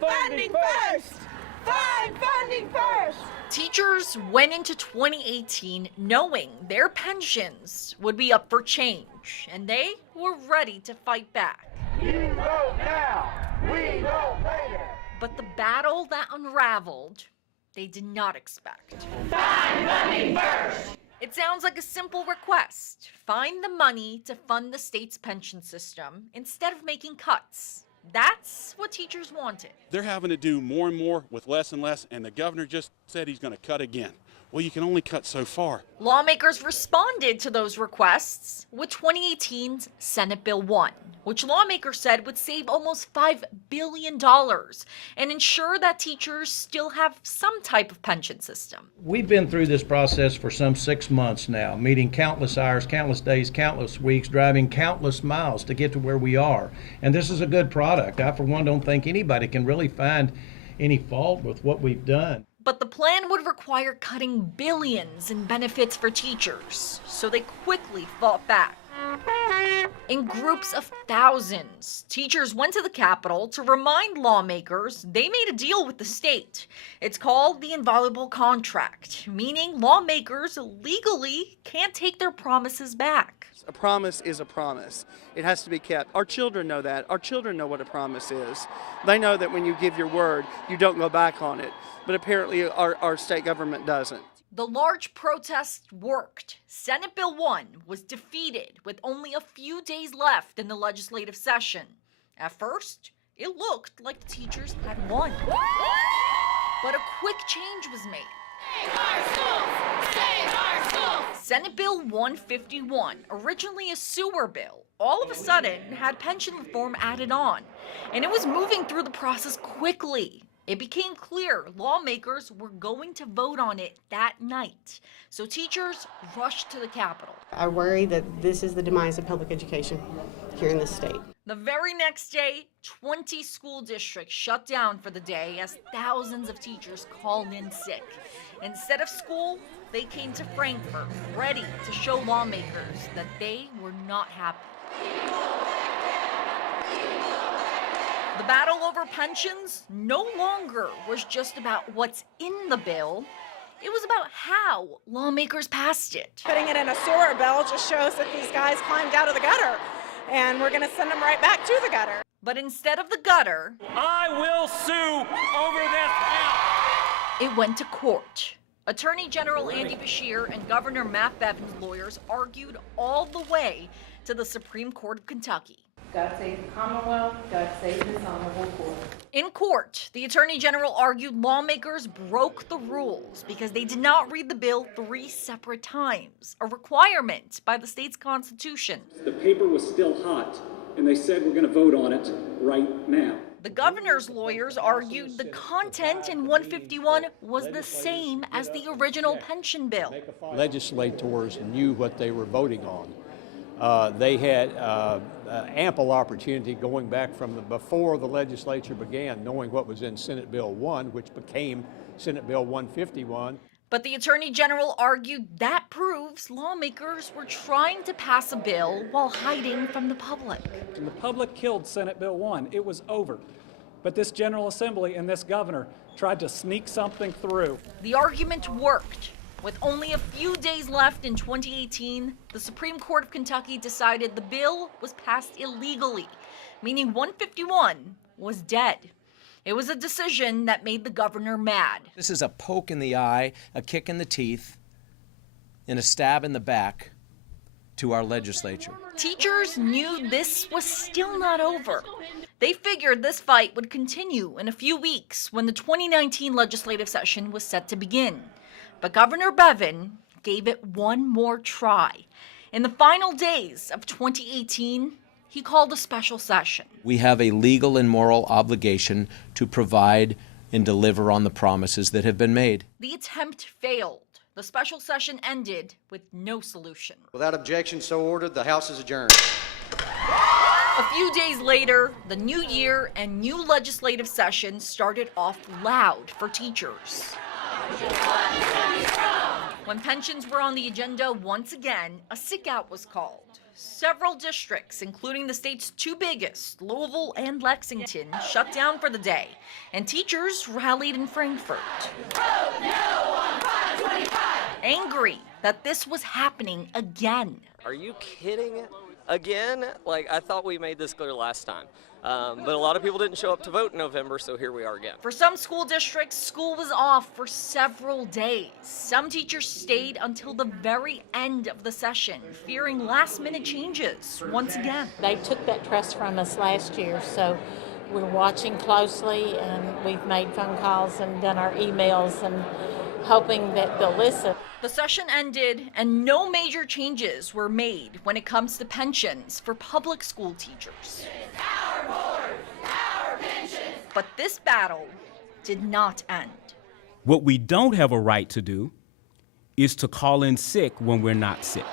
funding first! Find funding first! Teachers went into 2018 knowing their pensions would be up for change, and they were ready to fight back. You vote now, we vote later. But the battle that unraveled, they did not expect. Find funding first! It sounds like a simple request. Find the money to fund the state's pension system instead of making cuts. That's what teachers wanted. They're having to do more and more with less and less, and the governor just said he's going to cut again. Well, you can only cut so far. Lawmakers responded to those requests with 2018's Senate Bill 1, which lawmakers said would save almost $5 billion and ensure that teachers still have some type of pension system. We've been through this process for some 6 months now, meeting countless hours, countless days, countless weeks, driving countless miles to get to where we are. And this is a good product. I, for one, don't think anybody can really find any fault with what we've done. But the plan would require cutting billions in benefits for teachers, so they quickly fought back. In groups of thousands, teachers went to the Capitol to remind lawmakers they made a deal with the state. It's called the inviolable contract, meaning lawmakers legally can't take their promises back. A promise is a promise. It has to be kept. Our children know that. Our children know what a promise is. They know that when you give your word, you don't go back on it. But apparently our state government doesn't. The large protest worked. Senate Bill 1 was defeated with only a few days left in the legislative session. At first, it looked like the teachers had won. But a quick change was made. Save our schools! Save our schools! Senate Bill 151, originally a sewer bill, all of a sudden had pension reform added on, and it was moving through the process quickly. It became clear lawmakers were going to vote on it that night, so teachers rushed to the Capitol. I worry that this is the demise of public education here in the state. The very next day, 20 school districts shut down for the day as thousands of teachers called in sick. Instead of school, they came to Frankfurt, ready to show lawmakers that they were not happy. The battle over pensions no longer was just about what's in the bill. It was about how lawmakers passed it. Putting it in a sewer bill just shows that these guys climbed out of the gutter, and we're going to send them right back to the gutter. But instead of the gutter, I will sue over this house. It went to court. Attorney General Andy Beshear and Governor Matt Bevin's lawyers argued all the way to the Supreme Court of Kentucky. God save the Commonwealth, God save this honorable court. In court, the Attorney General argued lawmakers broke the rules because they did not read the bill 3 separate times, a requirement by the state's constitution. The paper was still hot, and they said we're going to vote on it right now. The governor's lawyers argued the content in 151 was the same as the original pension bill. Legislators knew what they were voting on. They had ample opportunity going back from before the legislature began, knowing what was in Senate Bill 1, which became Senate Bill 151. But the Attorney General argued that proves lawmakers were trying to pass a bill while hiding from the public. And the public killed Senate Bill 1. It was over. But this General Assembly and this governor tried to sneak something through. The argument worked. With only a few days left in 2018, the Supreme Court of Kentucky decided the bill was passed illegally, meaning 151 was dead. It was a decision that made the governor mad. This is a poke in the eye, a kick in the teeth, and a stab in the back to our legislature. Teachers knew this was still not over. They figured this fight would continue in a few weeks when the 2019 legislative session was set to begin. But Governor Bevin gave it one more try. In the final days of 2018, he called a special session. We have a legal and moral obligation to provide and deliver on the promises that have been made. The attempt failed. The special session ended with no solution. Without objection, so ordered, the House is adjourned. A few days later, the new year and new legislative session started off loud for teachers. When pensions were on the agenda once again, a sick-out was called. Several districts, including the state's two biggest, Louisville and Lexington, shut down for the day, and teachers rallied in Frankfort. Vote no on 525. Angry that this was happening again. Are you kidding? Again? Like, I thought we made this clear last time. But a lot of people didn't show up to vote in November, so here we are again. For some school districts, school was off for several days. Some teachers stayed until the very end of the session, fearing last-minute changes once again. They took that trust from us last year, so we're watching closely, and we've made phone calls and done our emails and hoping that they'll listen. The session ended, and no major changes were made when it comes to pensions for public school teachers. Our board, our pensions. But this battle did not end. What we don't have a right to do is to call in sick when we're not sick.